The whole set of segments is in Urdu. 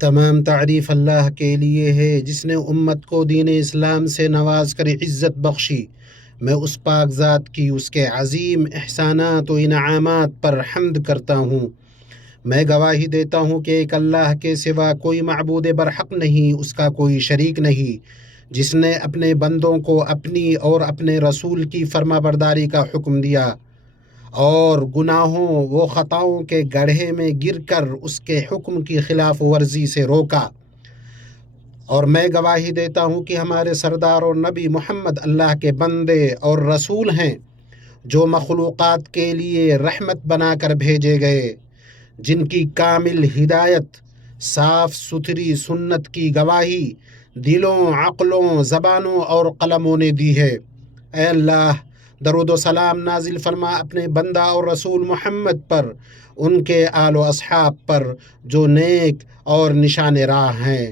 تمام تعریف اللہ کے لیے ہے جس نے امت کو دین اسلام سے نواز کر عزت بخشی۔ میں اس پاک ذات کی اس کے عظیم احسانات و انعامات پر حمد کرتا ہوں۔ میں گواہی دیتا ہوں کہ ایک اللہ کے سوا کوئی معبود برحق نہیں، اس کا کوئی شریک نہیں، جس نے اپنے بندوں کو اپنی اور اپنے رسول کی فرما برداری کا حکم دیا اور گناہوں و خطاؤں کے گڑھے میں گر کر اس کے حکم کی خلاف ورزی سے روکا۔ اور میں گواہی دیتا ہوں کہ ہمارے سردار اور نبی محمد اللہ کے بندے اور رسول ہیں، جو مخلوقات کے لیے رحمت بنا کر بھیجے گئے، جن کی کامل ہدایت، صاف ستھری سنت کی گواہی دلوں، عقلوں، زبانوں اور قلموں نے دی ہے۔ اے اللہ، درود و سلام نازل فرما اپنے بندہ اور رسول محمد پر، ان کے آل و اصحاب پر جو نیک اور نشان راہ ہیں۔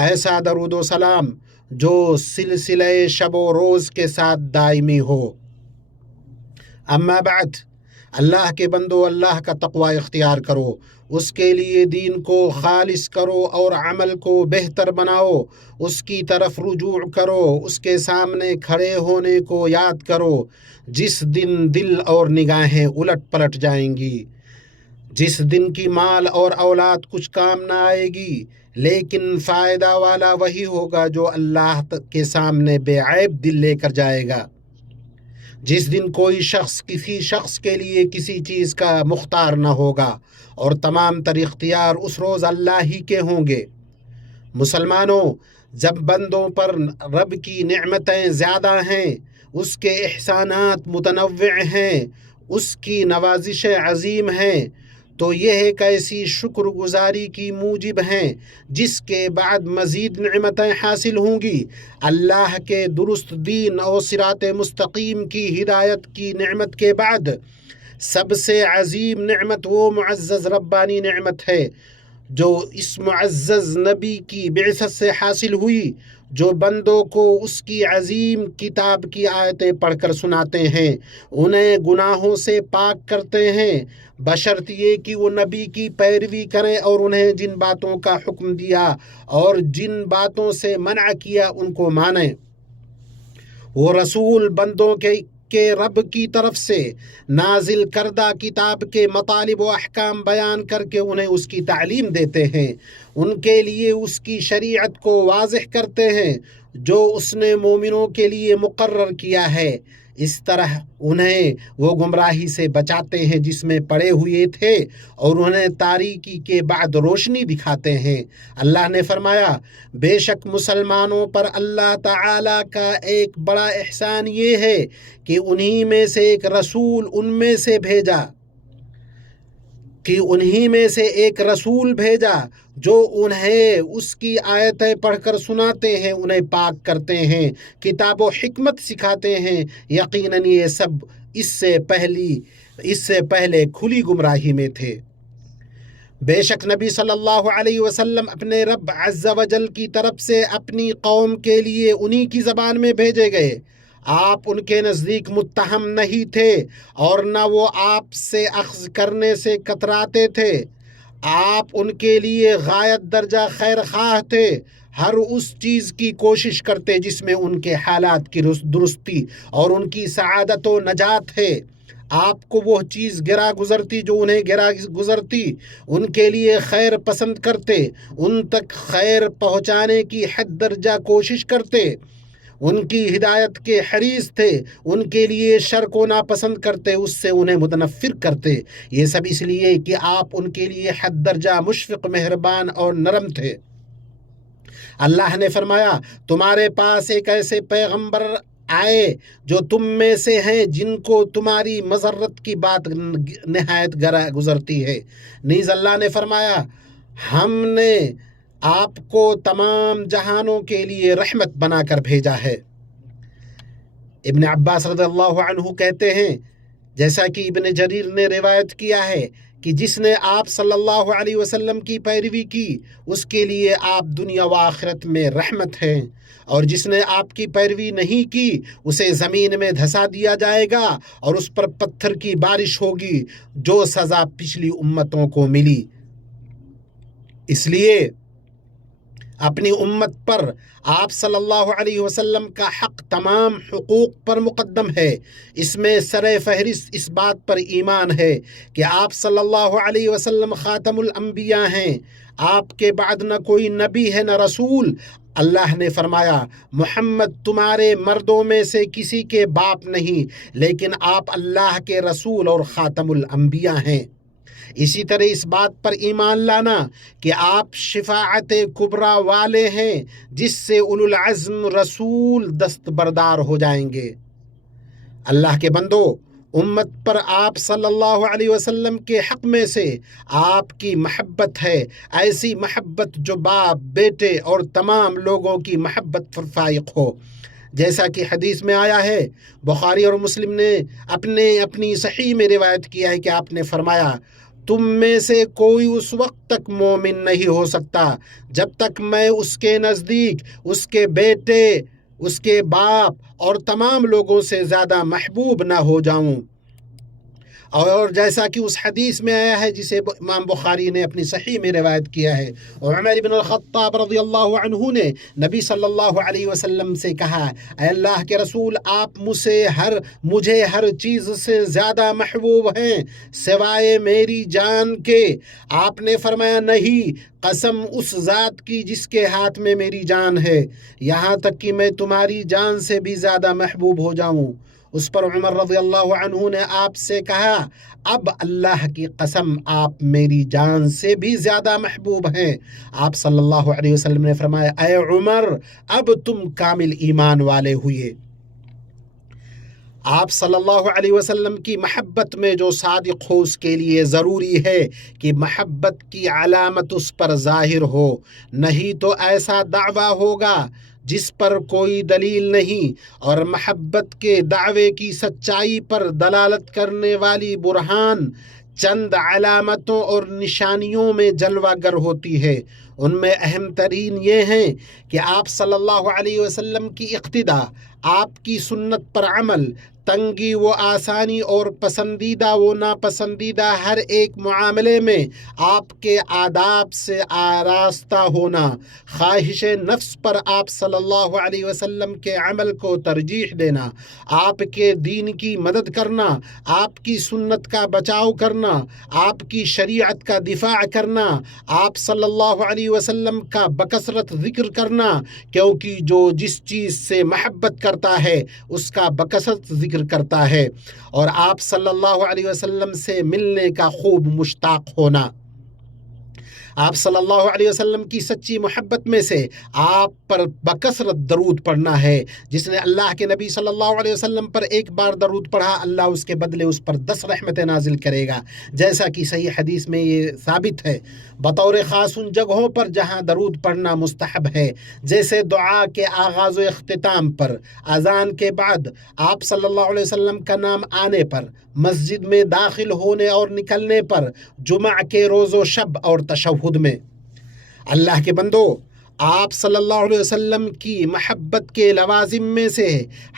ایسا درود و سلام جو سلسلہ شب و روز کے ساتھ دائمی ہو۔ اما بعد، اللہ کے بندو، اللہ کا تقوی اختیار کرو، اس کے لیے دین کو خالص کرو اور عمل کو بہتر بناؤ، اس کی طرف رجوع کرو، اس کے سامنے کھڑے ہونے کو یاد کرو جس دن دل اور نگاہیں الٹ پلٹ جائیں گی، جس دن کی مال اور اولاد کچھ کام نہ آئے گی، لیکن فائدہ والا وہی ہوگا جو اللہ کے سامنے بے عیب دل لے کر جائے گا، جس دن کوئی شخص کسی شخص کے لیے کسی چیز کا مختار نہ ہوگا، اور تمام تر اختیار اس روز اللہ ہی کے ہوں گے۔ مسلمانوں، جب بندوں پر رب کی نعمتیں زیادہ ہیں، اس کے احسانات متنوع ہیں، اس کی نوازشیں عظیم ہیں، تو یہ ایک ایسی شکر گزاری کی موجب ہیں جس کے بعد مزید نعمتیں حاصل ہوں گی۔ اللہ کے درست دین اور صراط مستقیم کی ہدایت کی نعمت کے بعد سب سے عظیم نعمت وہ معزز ربانی نعمت ہے جو اس معزز نبی کی بعثت سے حاصل ہوئی، جو بندوں کو اس کی عظیم کتاب کی آیتیں پڑھ کر سناتے ہیں، انہیں گناہوں سے پاک کرتے ہیں، بشرط یہ کہ وہ نبی کی پیروی کریں اور انہیں جن باتوں کا حکم دیا اور جن باتوں سے منع کیا ان کو مانیں۔ وہ رسول بندوں کے رب کی طرف سے نازل کردہ کتاب کے مطالب و احکام بیان کر کے انہیں اس کی تعلیم دیتے ہیں، ان کے لیے اس کی شریعت کو واضح کرتے ہیں جو اس نے مومنوں کے لیے مقرر کیا ہے۔ اس طرح انہیں وہ گمراہی سے بچاتے ہیں جس میں پڑے ہوئے تھے اور انہیں تاریکی کے بعد روشنی دکھاتے ہیں۔ اللہ نے فرمایا، بے شک مسلمانوں پر اللہ تعالیٰ کا ایک بڑا احسان یہ ہے کہ انہی میں سے ایک رسول بھیجا جو انہیں اس کی آیتیں پڑھ کر سناتے ہیں، انہیں پاک کرتے ہیں، کتاب و حکمت سکھاتے ہیں۔ یقیناً یہ سب اس سے پہلے کھلی گمراہی میں تھے۔ بے شک نبی صلی اللہ علیہ وسلم اپنے رب عز و جل کی طرف سے اپنی قوم کے لیے انہی کی زبان میں بھیجے گئے۔ آپ ان کے نزدیک متہم نہیں تھے اور نہ وہ آپ سے اخذ کرنے سے کتراتے تھے۔ آپ ان کے لیے غایت درجہ خیر خواہ تھے، ہر اس چیز کی کوشش کرتے جس میں ان کے حالات کی درستی اور ان کی سعادت و نجات ہے۔ آپ کو وہ چیز گرا گزرتی جو انہیں گرا گزرتی، ان کے لیے خیر پسند کرتے، ان تک خیر پہنچانے کی حد درجہ کوشش کرتے، ان کی ہدایت کے حریص تھے، ان کے لیے شر کو ناپسند کرتے، اس سے انہیں متنفر کرتے۔ یہ سب اس لیے کہ آپ ان کے لیے حد درجہ مشفق، مہربان اور نرم تھے۔ اللہ نے فرمایا، تمہارے پاس ایک ایسے پیغمبر آئے جو تم میں سے ہیں جن کو تمہاری مضرت کی بات نہایت گزرتی ہے۔ نیز اللہ نے فرمایا، ہم نے آپ کو تمام جہانوں کے لیے رحمت بنا کر بھیجا ہے۔ ابن عباس رضی اللہ عنہ کہتے ہیں، جیسا کہ ابن جریر نے روایت کیا ہے کہ جس نے آپ صلی اللہ علیہ وسلم کی پیروی کی اس کے لیے آپ دنیا و آخرت میں رحمت ہیں، اور جس نے آپ کی پیروی نہیں کی اسے زمین میں دھسا دیا جائے گا اور اس پر پتھر کی بارش ہوگی، جو سزا پچھلی امتوں کو ملی۔ اس لیے اپنی امت پر آپ صلی اللہ علیہ وسلم کا حق تمام حقوق پر مقدم ہے۔ اس میں سر فہرست اس بات پر ایمان ہے کہ آپ صلی اللہ علیہ وسلم خاتم الانبیاء ہیں، آپ کے بعد نہ کوئی نبی ہے نہ رسول۔ اللہ نے فرمایا محمد تمہارے مردوں میں سے کسی کے باپ نہیں، لیکن آپ اللہ کے رسول اور خاتم الانبیاء ہیں۔ اسی طرح اس بات پر ایمان لانا کہ آپ شفاعت کبریٰ والے ہیں، جس سے اولو العزم رسول دستبردار ہو جائیں گے۔ اللہ کے بندو، امت پر آپ صلی اللہ علیہ وسلم کے حق میں سے آپ کی محبت ہے، ایسی محبت جو باپ، بیٹے اور تمام لوگوں کی محبت پر فائق ہو۔ جیسا کہ حدیث میں آیا ہے، بخاری اور مسلم نے اپنی صحیح میں روایت کیا ہے کہ آپ نے فرمایا تم میں سے کوئی اس وقت تک مومن نہیں ہو سکتا جب تک میں اس کے نزدیک اس کے بیٹے، اس کے باپ اور تمام لوگوں سے زیادہ محبوب نہ ہو جاؤں۔ اور جیسا کہ اس حدیث میں آیا ہے جسے امام بخاری نے اپنی صحیح میں روایت کیا ہے، عمر بن الخطاب رضی اللہ عنہ نے نبی صلی اللہ علیہ وسلم سے کہا، اے اللہ کے رسول، آپ مجھے ہر چیز سے زیادہ محبوب ہیں سوائے میری جان کے۔ آپ نے فرمایا نہیں، قسم اس ذات کی جس کے ہاتھ میں میری جان ہے، یہاں تک کہ میں تمہاری جان سے بھی زیادہ محبوب ہو جاؤں۔ اس پر عمر رضی اللہ عنہ نے آپ سے کہا، اب اللہ کی قسم آپ میری جان سے بھی زیادہ محبوب ہیں۔ آپ صلی اللہ علیہ وسلم نے فرمایا، اے عمر، اب تم کامل ایمان والے ہوئے۔ آپ صلی اللہ علیہ وسلم کی محبت میں جو صادق ہو اس کے لیے ضروری ہے کہ محبت کی علامت اس پر ظاہر ہو، نہیں تو ایسا دعویٰ ہوگا جس پر کوئی دلیل نہیں، اور محبت کے دعوے کی سچائی پر دلالت کرنے والی برہان چند علامتوں اور نشانیوں میں جلوہ گر ہوتی ہے۔ ان میں اہم ترین یہ ہیں کہ آپ صلی اللہ علیہ وسلم کی اقتداء، آپ کی سنت پر عمل، تنگی و آسانی اور پسندیدہ و ناپسندیدہ ہر ایک معاملے میں آپ کے آداب سے آراستہ ہونا، خواہش نفس پر آپ صلی اللہ علیہ وسلم کے عمل کو ترجیح دینا، آپ کے دین کی مدد کرنا، آپ کی سنت کا بچاؤ کرنا، آپ کی شریعت کا دفاع کرنا، آپ صلی اللہ علیہ وسلم کا بکثرت ذکر کرنا، کیونکہ جو جس چیز سے محبت کرتا ہے اس کا بکثرت ذکر کرتا ہے، اور آپ صلی اللہ علیہ وسلم سے ملنے کا خوب مشتاق ہونا۔ آپ صلی اللہ علیہ وسلم کی سچی محبت میں سے آپ پر بکثرت درود پڑھنا ہے۔ جس نے اللہ کے نبی صلی اللہ علیہ وسلم پر ایک بار درود پڑھا، اللہ اس کے بدلے اس پر 10 رحمتیں نازل کرے گا، جیسا کہ صحیح حدیث میں یہ ثابت ہے۔ بطور خاص ان جگہوں پر جہاں درود پڑھنا مستحب ہے، جیسے دعا کے آغاز و اختتام پر، اذان کے بعد، آپ صلی اللہ علیہ وسلم کا نام آنے پر، مسجد میں داخل ہونے اور نکلنے پر، جمعہ کے روز و شب اور تشہد میں۔ اللہ کے بندو، آپ صلی اللہ علیہ وسلم کی محبت کے لوازم میں سے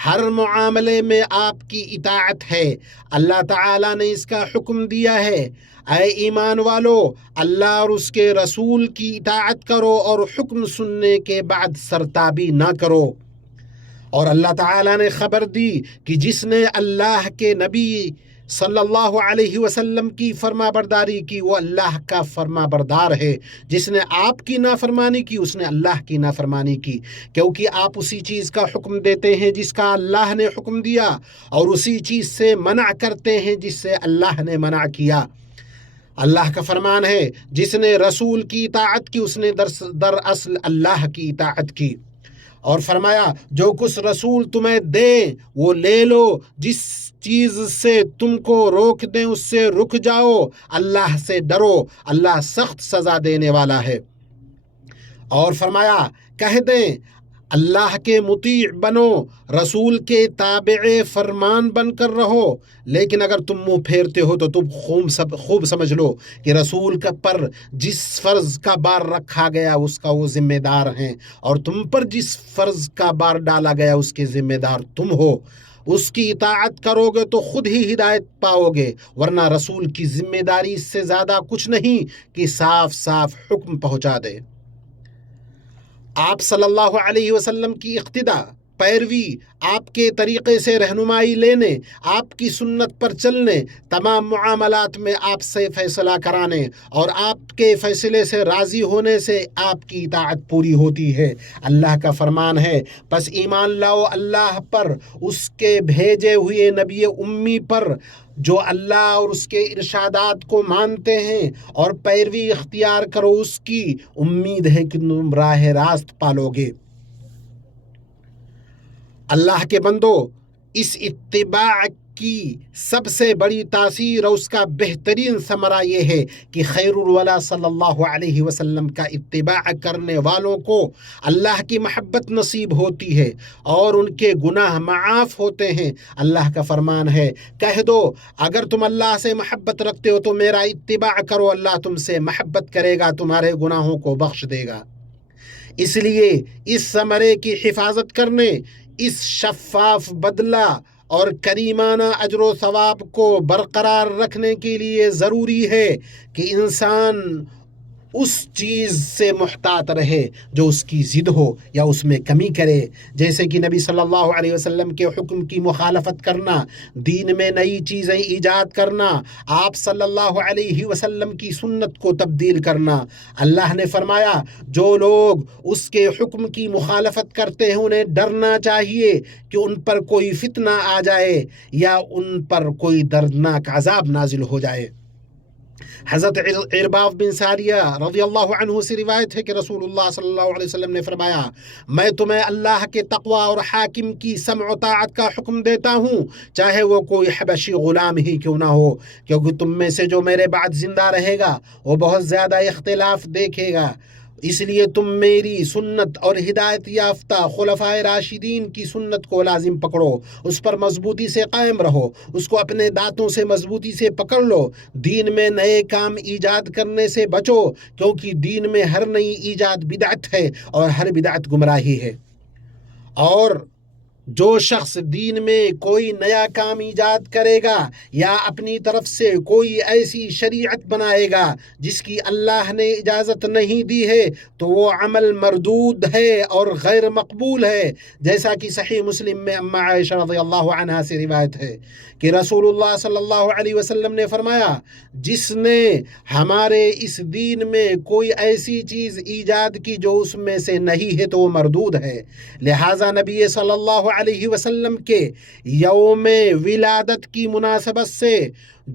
ہر معاملے میں آپ کی اطاعت ہے۔ اللہ تعالیٰ نے اس کا حکم دیا ہے، اے ایمان والو، اللہ اور اس کے رسول کی اطاعت کرو اور حکم سننے کے بعد سرتابی نہ کرو۔ اور اللہ تعالیٰ نے خبر دی کہ جس نے اللہ کے نبی صلی اللہ علیہ وسلم کی فرما برداری کی وہ اللہ کا فرما بردار ہے، جس نے آپ کی نافرمانی کی اس نے اللہ کی نافرمانی کی، کیونکہ آپ اسی چیز کا حکم دیتے ہیں جس کا اللہ نے حکم دیا، اور اسی چیز سے منع کرتے ہیں جس سے اللہ نے منع کیا۔ اللہ کا فرمان ہے، جس نے رسول کی اطاعت کی اس نے دراصل اللہ کی اطاعت کی۔ اور فرمایا، جو کچھ رسول تمہیں دیں وہ لے لو، جس چیز سے تم کو روک دیں اس سے رک جاؤ، اللہ سے ڈرو، اللہ سخت سزا دینے والا ہے۔ اور فرمایا، کہہ دیں اللہ کے مطیع بنو، رسول کے تابع فرمان بن کر رہو، لیکن اگر تم منہ پھیرتے ہو تو تم خوب سمجھ لو کہ رسول پر جس فرض کا بار رکھا گیا اس کا وہ ذمہ دار ہیں، اور تم پر جس فرض کا بار ڈالا گیا اس کے ذمہ دار تم ہو۔ اس کی اطاعت کرو گے تو خود ہی ہدایت پاؤ گے، ورنہ رسول کی ذمہ داری اس سے زیادہ کچھ نہیں کہ صاف صاف حکم پہنچا دے۔ آپ صلی اللہ علیہ وسلم کی اقتداء، پیروی، آپ کے طریقے سے رہنمائی لینے، آپ کی سنت پر چلنے، تمام معاملات میں آپ سے فیصلہ کرانے اور آپ کے فیصلے سے راضی ہونے سے آپ کی اطاعت پوری ہوتی ہے۔ اللہ کا فرمان ہے، پس ایمان لاؤ اللہ پر، اس کے بھیجے ہوئے نبی امی پر، جو اللہ اور اس کے ارشادات کو مانتے ہیں، اور پیروی اختیار کرو اس کی، امید ہے کہ تم راہ راست پالو گے۔ اللہ کے بندو، اس اتباع کی سب سے بڑی تاثیر اور اس کا بہترین ثمرہ یہ ہے کہ خیر الورا صلی اللہ علیہ وسلم کا اتباع کرنے والوں کو اللہ کی محبت نصیب ہوتی ہے اور ان کے گناہ معاف ہوتے ہیں۔ اللہ کا فرمان ہے، کہہ دو اگر تم اللہ سے محبت رکھتے ہو تو میرا اتباع کرو، اللہ تم سے محبت کرے گا، تمہارے گناہوں کو بخش دے گا۔ اس لیے اس ثمرے کی حفاظت کرنے، اس شفاف بدلہ اور کریمانہ اجر و ثواب کو برقرار رکھنے کے لیے ضروری ہے کہ انسان اس چیز سے محتاط رہے جو اس کی ضد ہو یا اس میں کمی کرے، جیسے کہ نبی صلی اللہ علیہ وسلم کے حکم کی مخالفت کرنا، دین میں نئی چیزیں ایجاد کرنا، آپ صلی اللہ علیہ وسلم کی سنت کو تبدیل کرنا۔ اللہ نے فرمایا، جو لوگ اس کے حکم کی مخالفت کرتے ہیں انہیں ڈرنا چاہیے کہ ان پر کوئی فتنہ آ جائے یا ان پر کوئی دردناک عذاب نازل ہو جائے۔ حضرت عرباض بن ساریہ رضی اللہ عنہ سے روایت ہے کہ رسول اللہ صلی اللہ علیہ وسلم نے فرمایا، میں تمہیں اللہ کے تقوی اور حاکم کی سمع و طاعت کا حکم دیتا ہوں، چاہے وہ کوئی حبشی غلام ہی کیوں نہ ہو، کیونکہ تم میں سے جو میرے بعد زندہ رہے گا وہ بہت زیادہ اختلاف دیکھے گا، اس لیے تم میری سنت اور ہدایت یافتہ خلفائے راشدین کی سنت کو لازم پکڑو، اس پر مضبوطی سے قائم رہو، اس کو اپنے دانتوں سے مضبوطی سے پکڑ لو، دین میں نئے کام ایجاد کرنے سے بچو، کیونکہ دین میں ہر نئی ایجاد بدعت ہے اور ہر بدعت گمراہی ہے۔ اور جو شخص دین میں کوئی نیا کام ایجاد کرے گا یا اپنی طرف سے کوئی ایسی شریعت بنائے گا جس کی اللہ نے اجازت نہیں دی ہے تو وہ عمل مردود ہے اور غیر مقبول ہے، جیسا کہ صحیح مسلم میں اما عائشہ رضی اللہ عنہا سے روایت ہے کہ رسول اللہ صلی اللہ علیہ وسلم نے فرمایا، جس نے ہمارے اس دین میں کوئی ایسی چیز ایجاد کی جو اس میں سے نہیں ہے تو وہ مردود ہے۔ لہٰذا نبی صلی اللہ علیہ وسلم کے یوم ولادت کی مناسبت سے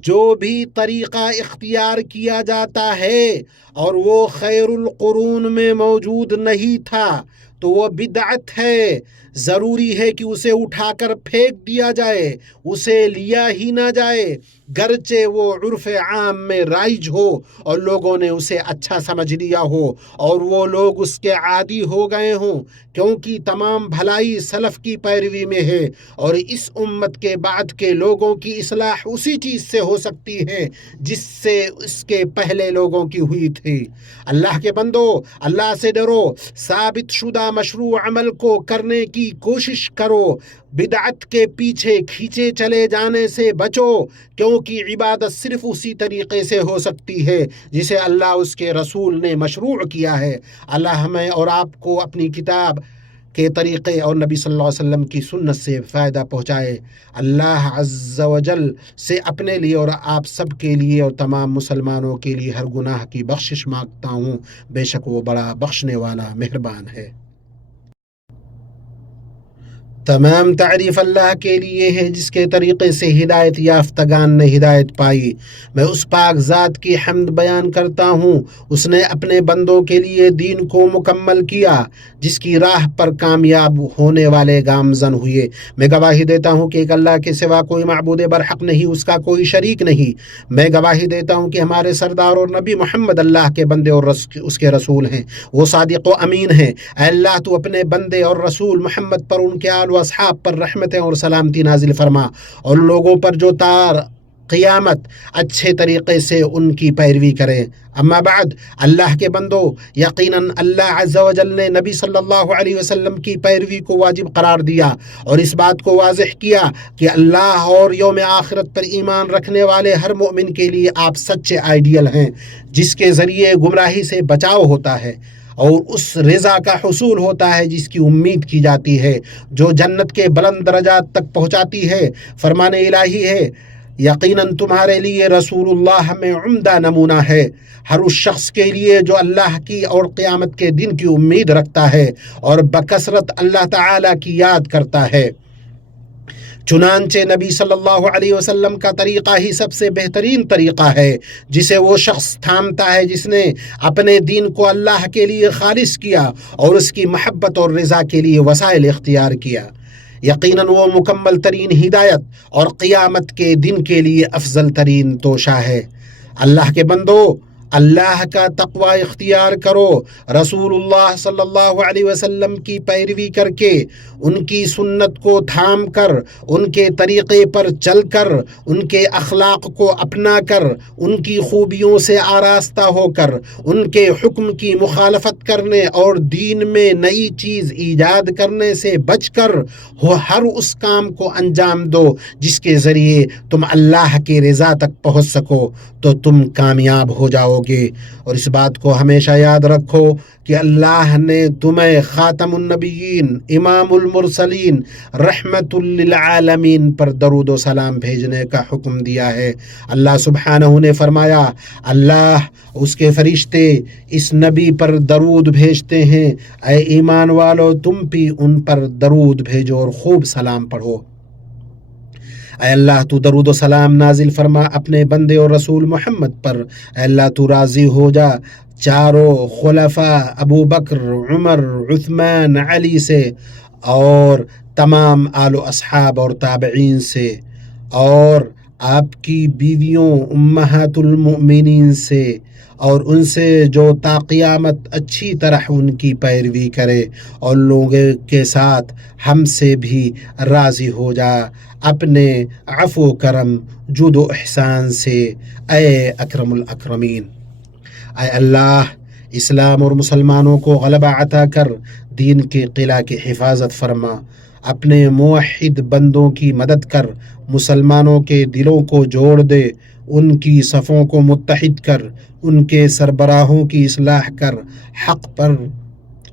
جو بھی طریقہ اختیار کیا جاتا ہے اور وہ خیر القرون میں موجود نہیں تھا تو وہ بدعت ہے، ضروری ہے کہ اسے اٹھا کر پھینک دیا جائے، اسے لیا ہی نہ جائے، گرچہ وہ عرف عام میں رائج ہو اور لوگوں نے اسے اچھا سمجھ لیا ہو اور وہ لوگ اس کے عادی ہو گئے ہوں، کیونکہ تمام بھلائی سلف کی پیروی میں ہے اور اس امت کے بعد کے لوگوں کی اصلاح اسی چیز سے ہو سکتی ہے جس سے اس کے پہلے لوگوں کی ہوئی تھی۔ اللہ کے بندو، اللہ سے ڈرو، ثابت شدہ مشروع عمل کو کرنے کی کوشش کرو، بدعت کے پیچھے کھینچے چلے جانے سے بچو، کیونکہ عبادت صرف اسی طریقے سے ہو سکتی ہے جسے اللہ اس کے رسول نے مشروع کیا ہے۔ اللہ ہمیں اور آپ کو اپنی کتاب کے طریقے اور نبی صلی اللہ علیہ وسلم کی سنت سے فائدہ پہنچائے۔ اللہ عز و جل سے اپنے لیے اور آپ سب کے لیے اور تمام مسلمانوں کے لیے ہر گناہ کی بخشش مانگتا ہوں، بے شک وہ بڑا بخشنے والا مہربان ہے۔ تمام تعریف اللہ کے لیے ہے جس کے طریقے سے ہدایت یافتگان نے ہدایت پائی۔ میں اس پاک ذات کی حمد بیان کرتا ہوں، اس نے اپنے بندوں کے لیے دین کو مکمل کیا، جس کی راہ پر کامیاب ہونے والے گامزن ہوئے۔ میں گواہی دیتا ہوں کہ ایک اللہ کے سوا کوئی معبود برحق نہیں، اس کا کوئی شریک نہیں۔ میں گواہی دیتا ہوں کہ ہمارے سردار اور نبی محمد اللہ کے بندے اور اس کے رسول ہیں، وہ صادق و امین ہیں۔ اے اللہ تو اپنے بندے اور رسول محمد پر، ان کے آل و اصحاب پر رحمتیں اور سلامتی نازل فرما، اور لوگوں پر جو تا قیامت اچھے طریقے سے ان کی پیروی کریں۔ اما بعد، اللہ کے بندو، یقیناً اللہ عز و جل نے نبی صلی اللہ علیہ وسلم کی پیروی کو واجب قرار دیا اور اس بات کو واضح کیا کہ اللہ اور یوم آخرت پر ایمان رکھنے والے ہر مومن کے لیے آپ سچے آئیڈیل ہیں، جس کے ذریعے گمراہی سے بچاؤ ہوتا ہے اور اس رضا کا حصول ہوتا ہے جس کی امید کی جاتی ہے، جو جنت کے بلند درجات تک پہنچاتی ہے۔ فرمان الہی ہے، یقیناً تمہارے لیے رسول اللہ میں عمدہ نمونہ ہے، ہر اس شخص کے لیے جو اللہ کی اور قیامت کے دن کی امید رکھتا ہے اور بکثرت اللہ تعالی کی یاد کرتا ہے۔ چنانچہ نبی صلی اللہ علیہ وسلم کا طریقہ ہی سب سے بہترین طریقہ ہے جسے وہ شخص تھامتا ہے جس نے اپنے دین کو اللہ کے لیے خالص کیا اور اس کی محبت اور رضا کے لیے وسائل اختیار کیا۔ یقیناً وہ مکمل ترین ہدایت اور قیامت کے دن کے لیے افضل ترین توشہ ہے۔ اللہ کے بندو، اللہ کا تقوی اختیار کرو، رسول اللہ صلی اللہ علیہ وسلم کی پیروی کر کے، ان کی سنت کو تھام کر، ان کے طریقے پر چل کر، ان کے اخلاق کو اپنا کر، ان کی خوبیوں سے آراستہ ہو کر، ان کے حکم کی مخالفت کرنے اور دین میں نئی چیز ایجاد کرنے سے بچ کر ہر اس کام کو انجام دو جس کے ذریعے تم اللہ کی رضا تک پہنچ سکو، تو تم کامیاب ہو جاؤ گے۔ اور اس بات کو ہمیشہ یاد رکھو کہ اللہ نے تمہیں خاتم النبیین، امام المرسلین، رحمت للعالمین پر درود و سلام بھیجنے کا حکم دیا ہے۔ اللہ سبحانہ نے فرمایا، اللہ اس کے فرشتے اس نبی پر درود بھیجتے ہیں، اے ایمان والو تم بھی ان پر درود بھیجو اور خوب سلام پڑھو۔ اے اللہ تو درود و سلام نازل فرما اپنے بندے اور رسول محمد پر۔ اے اللہ تو راضی ہو جا چاروں خلفاء ابو بکر، عمر، عثمان، علی سے اور تمام آل و اصحاب اور تابعین سے، اور آپ کی بیویوں امہات المؤمنین سے، اور ان سے جو تا قیامت اچھی طرح ان کی پیروی کرے، اور لوگوں کے ساتھ ہم سے بھی راضی ہو جا اپنے عفو کرم، جود و احسان سے، اے اکرم الاکرمین۔ اے اللہ، اسلام اور مسلمانوں کو غلبہ عطا کر دین کے قلعہ کی حفاظت فرما، اپنے موحد بندوں کی مدد کر، مسلمانوں کے دلوں کو جوڑ دے، ان کی صفوں کو متحد کر، ان کے سربراہوں کی اصلاح کر، حق پر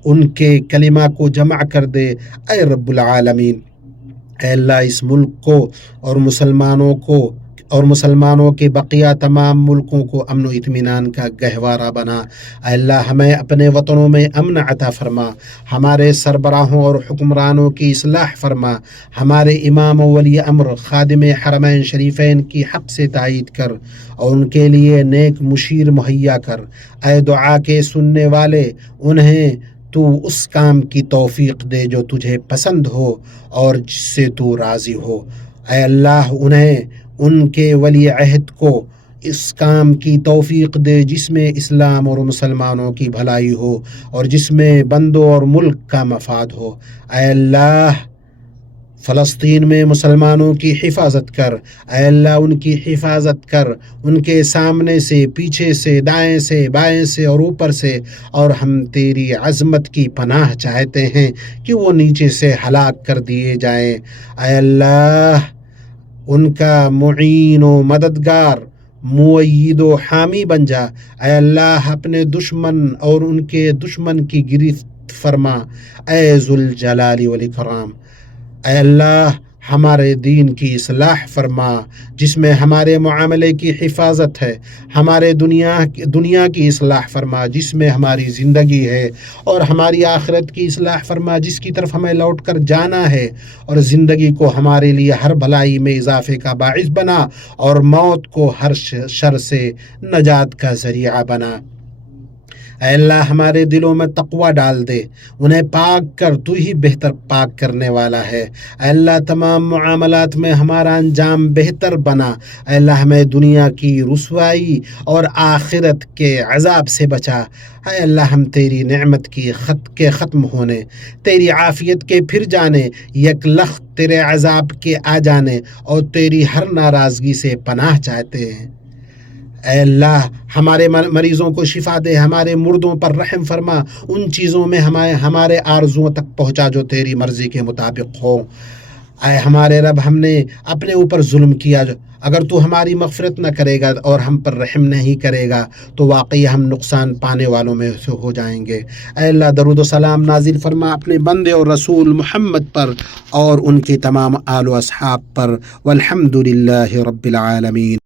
ان کے کلمہ کو جمع کر دے، اے رب العالمین۔ اے اللہ، اس ملک کو اور مسلمانوں کے بقیہ تمام ملکوں کو امن و اطمینان کا گہوارہ بنا۔ اے اللہ، ہمیں اپنے وطنوں میں امن عطا فرما، ہمارے سربراہوں اور حکمرانوں کی اصلاح فرما، ہمارے امام و ولی امر خادم حرمین شریفین کی حق سے تائید کر اور ان کے لیے نیک مشیر مہیا کر۔ اے دعا کے سننے والے، انہیں تو اس کام کی توفیق دے جو تجھے پسند ہو اور جس سے تو راضی ہو۔ اے اللہ، انہیں ان کے ولی عہد کو اس کام کی توفیق دے جس میں اسلام اور مسلمانوں کی بھلائی ہو اور جس میں بندوں اور ملک کا مفاد ہو۔ اے اللہ، فلسطین میں مسلمانوں کی حفاظت کر، اے اللہ ان کی حفاظت کر، ان کے سامنے سے، پیچھے سے، دائیں سے، بائیں سے اور اوپر سے، اور ہم تیری عظمت کی پناہ چاہتے ہیں کہ وہ نیچے سے ہلاک کر دیے جائیں۔ اے اللہ، ان کا معین و مددگار، مؤید و حامی بن جا۔ اے اللہ، اپنے دشمن اور ان کے دشمن کی گرفت فرما، اے ذوالجلال والاکرام۔ اے اللہ، ہمارے دین کی اصلاح فرما جس میں ہمارے معاملے کی حفاظت ہے، ہمارے دنیا کی اصلاح فرما جس میں ہماری زندگی ہے، اور ہماری آخرت کی اصلاح فرما جس کی طرف ہمیں لوٹ کر جانا ہے، اور زندگی کو ہمارے لیے ہر بھلائی میں اضافے کا باعث بنا اور موت کو ہر شر سے نجات کا ذریعہ بنا۔ اے اللہ ہمارے دلوں میں تقوی ڈال دے، انہیں پاک کر، تو ہی بہتر پاک کرنے والا ہے۔ اے اللہ تمام معاملات میں ہمارا انجام بہتر بنا۔ اے اللہ ہمیں دنیا کی رسوائی اور آخرت کے عذاب سے بچا۔ اے اللہ ہم تیری نعمت کی ختم ہونے، تیری عافیت کے پھر جانے، یک لخت تیرے عذاب کے آ جانے اور تیری ہر ناراضگی سے پناہ چاہتے ہیں۔ اے اللہ ہمارے مریضوں کو شفا دے، ہمارے مردوں پر رحم فرما، ان چیزوں میں ہمارے آرزوؤں تک پہنچا جو تیری مرضی کے مطابق ہو۔ اے ہمارے رب، ہم نے اپنے اوپر ظلم کیا، اگر تو ہماری مغفرت نہ کرے گا اور ہم پر رحم نہیں کرے گا تو واقعی ہم نقصان پانے والوں میں سے ہو جائیں گے۔ اے اللہ درود و سلام نازل فرما اپنے بندے اور رسول محمد پر اور ان کے تمام آل و اصحاب پر، والحمد للہ رب العالمین۔